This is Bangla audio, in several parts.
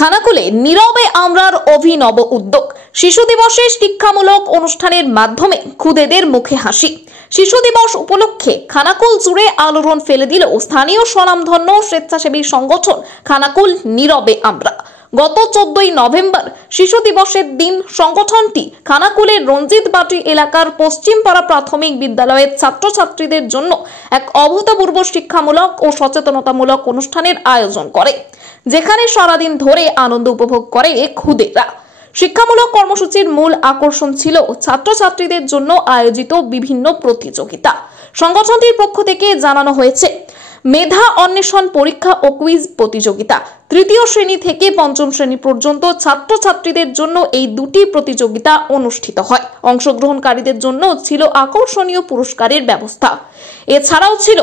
খানাকুলে নীরবে আমরার অভিনব উদ্যোগ। শিশু দিবসে শিক্ষামূলক অনুষ্ঠানের মাধ্যমে খুদেদের মুখে হাসি। শিশু দিবস উপলক্ষে খানাকুল জুড়ে আলোড়ন ফেলে দিল স্থানীয় স্বনামধন্য স্বেচ্ছাসেবী সংগঠন খানাকুল নীরবে আমরা। গত 14ই নভেম্বর শিশু দিবসের দিন সংগঠনটি খানাকুলের রঞ্জিতবাটি এলাকার পশ্চিমপাড়া প্রাথমিক বিদ্যালয়ের ছাত্রছাত্রীদের জন্য এক অভূতপূর্ব শিক্ষামূলক ও সচেতনতামূলক অনুষ্ঠানের আয়োজন করে, যেখানে সারাদিন ধরে আনন্দ উপভোগ করে খুদেরা। শিক্ষামূলক কর্মসূচির মূল আকর্ষণ ছিল ছাত্রছাত্রীদের জন্য আয়োজিত বিভিন্ন প্রতিযোগিতা। সংগঠনটির পক্ষ থেকে জানানো হয়েছে, মেধা অন্বেষণ পরীক্ষা ও কুইজ প্রতিযোগিতা। তৃতীয় শ্রেণী থেকে পঞ্চম শ্রেণী পর্যন্ত ছাত্রছাত্রীদের জন্য এই দুটি প্রতিযোগিতা অনুষ্ঠিত হয়। অংশগ্রহণকারীদের জন্য ছিল আকর্ষণীয় পুরস্কারের ব্যবস্থা। এছাড়াও ছিল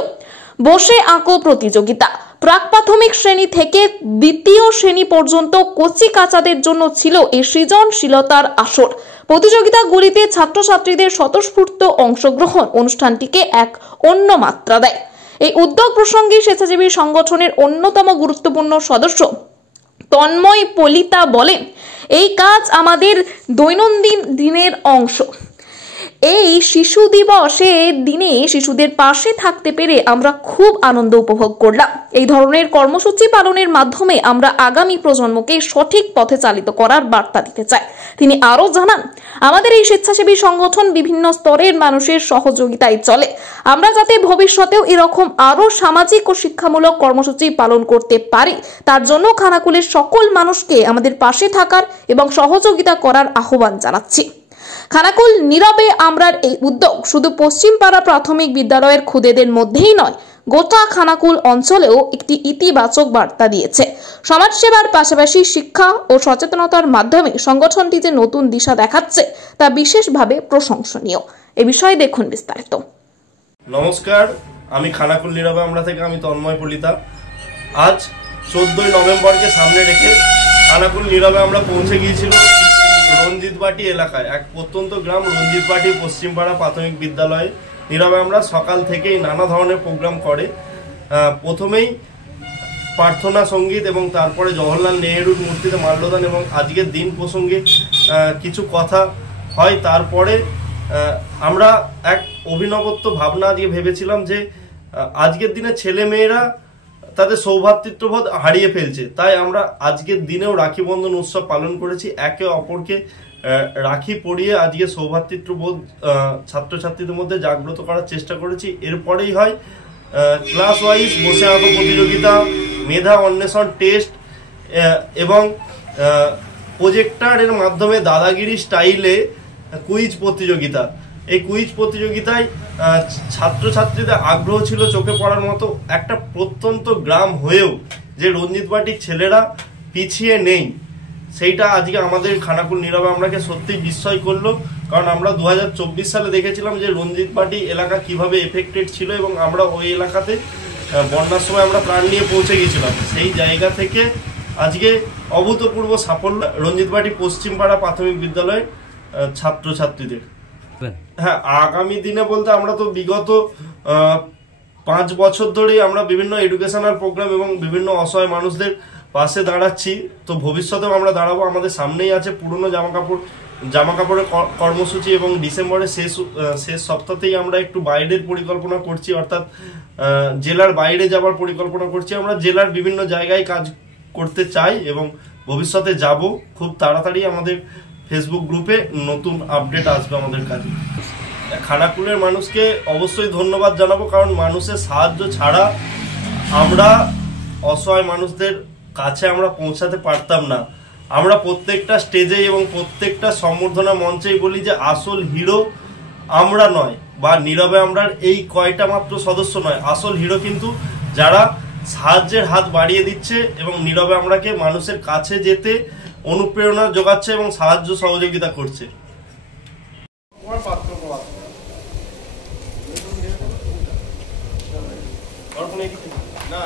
বসে আঁকো প্রতিযোগিতা। প্রাক প্রাথমিক শ্রেণী থেকে দ্বিতীয় শ্রেণী পর্যন্ত কচি কাচাদের জন্য ছিল এই সৃজনশীলতার আসর। প্রতিযোগিতাগুলিতে ছাত্রছাত্রীদের স্বতঃস্ফূর্ত অংশগ্রহণ অনুষ্ঠানটিকে এক অন্য মাত্রা দেয়। এই উদ্যোগ প্রসঙ্গে স্বেচ্ছাসেবী সংগঠনের অন্যতম গুরুত্বপূর্ণ সদস্য তন্ময় পলিতা বলেন, এই কাজ আমাদের দৈনন্দিন দিনের অংশ। এই শিশু দিবসের দিনে শিশুদের পাশে থাকতে পেরে আমরা খুব আনন্দ উপভোগ করলাম। এই ধরনের কর্মসূচি পালনের মাধ্যমে আমরা আগামী প্রজন্মকে সঠিক পথে চালিত করার বার্তা দিতে চাই। তিনি আরো জানান, আমাদের এই স্বেচ্ছাসেবী সংগঠন বিভিন্ন স্তরের মানুষের সহযোগিতায় চলে। আমরা যাতে ভবিষ্যতেও এরকম আরো সামাজিক ও শিক্ষামূলক কর্মসূচি পালন করতে পারি, তার জন্য খানাকুলের সকল মানুষকে আমাদের পাশে থাকার এবং সহযোগিতা করার আহ্বান জানাচ্ছি। খানাকুল নীরবে আমরার এই উদ্যোগ শুধু পশ্চিমপাড়া প্রাথমিক বিদ্যালয়ের খুদেদের মধ্যেই নয়, গোটা খানাকুল অঞ্চলেও একটি ইতিবাচক বার্তা দিয়েছে। সমাজসেবার পাশাপাশি শিক্ষা ও সচেতনতার মাধ্যমে সংগঠনটি যে নতুন দিশা দেখাচ্ছে তা বিশেষভাবে প্রশংসনীয়। এ বিষয়ে দেখুন বিস্তারিত। নমস্কার, আমি খানাকুল নীরবে আমরা থেকে আমি তন্ময় পলিতা। আজ 14ই নভেম্বরকে সামনে রেখে খানাকুল নীরবে আমরা পৌঁছে গিয়েছিলাম রঞ্জিতবাটি এলাকায়, এক প্রত্যন্ত গ্রাম রঞ্জিতবাটি পশ্চিমপাড়া প্রাথমিক বিদ্যালয়ে। নীরবে আমরা সকাল থেকেই নানা ধরনের প্রোগ্রাম করে। প্রথমেই প্রার্থনা সঙ্গীত এবং তারপরে জওহরলাল নেহরুর মূর্তিতে মাল্যদান এবং আজকের দিন প্রসঙ্গে কিছু কথা হয়। তারপরে আমরা এক অভিনবত্ব ভাবনা দিয়ে ভেবেছিলাম যে আজকের দিনে ছেলে মেয়েরা তাদের সৌভ্রাতৃত্ববোধ হারিয়ে ফেলছে, তাই আমরা আজকের দিনেও রাখি বন্ধন উৎসব পালন করেছি। একে অপরকে রাখি পরিয়ে আজকে সৌভ্রাতৃত্ববোধ ছাত্রছাত্রীদের মধ্যে জাগ্রত করার চেষ্টা করেছি। এরপরেই হয় ক্লাস ওয়াইজ বসে আঁকো প্রতিযোগিতা, মেধা অন্বেষণ টেস্ট এবং প্রজেক্টরের মাধ্যমে দাদাগিরি স্টাইলে কুইজ প্রতিযোগিতা। এই কুইজ প্রতিযোগিতায় ছাত্রছাত্রীদের আগ্রহ ছিল চোখে পড়ার মতো। একটা প্রত্যন্ত গ্রাম হয়েও যে রঞ্জিতবাটির ছেলেরা পিছিয়ে নেই, সেইটা আজকে আমাদের খানাকুল নীরবে আমরাকে সত্যি বিস্ময় করলো। কারণ আমরা 2024 সালে দেখেছিলাম যে রঞ্জিতবাটি এলাকা কিভাবে এফেক্টেড ছিল এবং আমরা ওই এলাকাতে বন্যার সময় আমরা প্রাণ নিয়ে পৌঁছে গিয়েছিলাম। সেই জায়গা থেকে আজকে অভূতপূর্ব সাফল্য রঞ্জিতবাটি পশ্চিমপাড়া প্রাথমিক বিদ্যালয়ের ছাত্রছাত্রীদের। হ্যাঁ, আগামী দিনে বলতে আমরা তো বিগত 5 বছর ধরেই আমরা বিভিন্ন এডুকেশনাল প্রোগ্রাম এবং বিভিন্ন অসহায় মানুষদের পাশে দাঁড়াচ্ছি। তো ভবিষ্যতেও আমরা দাঁড়াবো। আমাদের সামনেই আছে পুরনো জামা কাপড়ের কর্মসূচি এবং ডিসেম্বরের শেষ সপ্তাহতেই আমরা একটু বাইরের পরিকল্পনা করছি, অর্থাৎ জেলার বাইরে যাবার পরিকল্পনা করছি। আমরা জেলার বিভিন্ন জায়গায় কাজ করতে চাই এবং ভবিষ্যতে যাব। খুব তাড়াতাড়ি আমাদের ফেসবুক গ্রুপে নতুন আপডেট আসবে আমাদের কাছে। খানাকুলের মানুষকে অবশ্যই ধন্যবাদ জানাবো, কারণ মানুষের সাহায্য ছাড়া আমরা অসহায় মানুষদের কাছে আমরা পৌঁছাতে পারতাম না। আমরা প্রত্যেকটা স্টেজে এবং প্রত্যেকটা সম্বর্ধনা মঞ্চেই বলি যে আসল হিরো আমরা নয়, বা নীরবে আমরার এই কয়টা মাত্র সদস্য নয়, আসল হিরো কিন্তু যারা সাহায্যের হাত বাড়িয়ে দিচ্ছে এবং নীরবে আমরাকে মানুষের কাছে যেতে অনুপ্রেরণা যোগাচ্ছে এবং সাহায্য সহযোগিতা করছে। না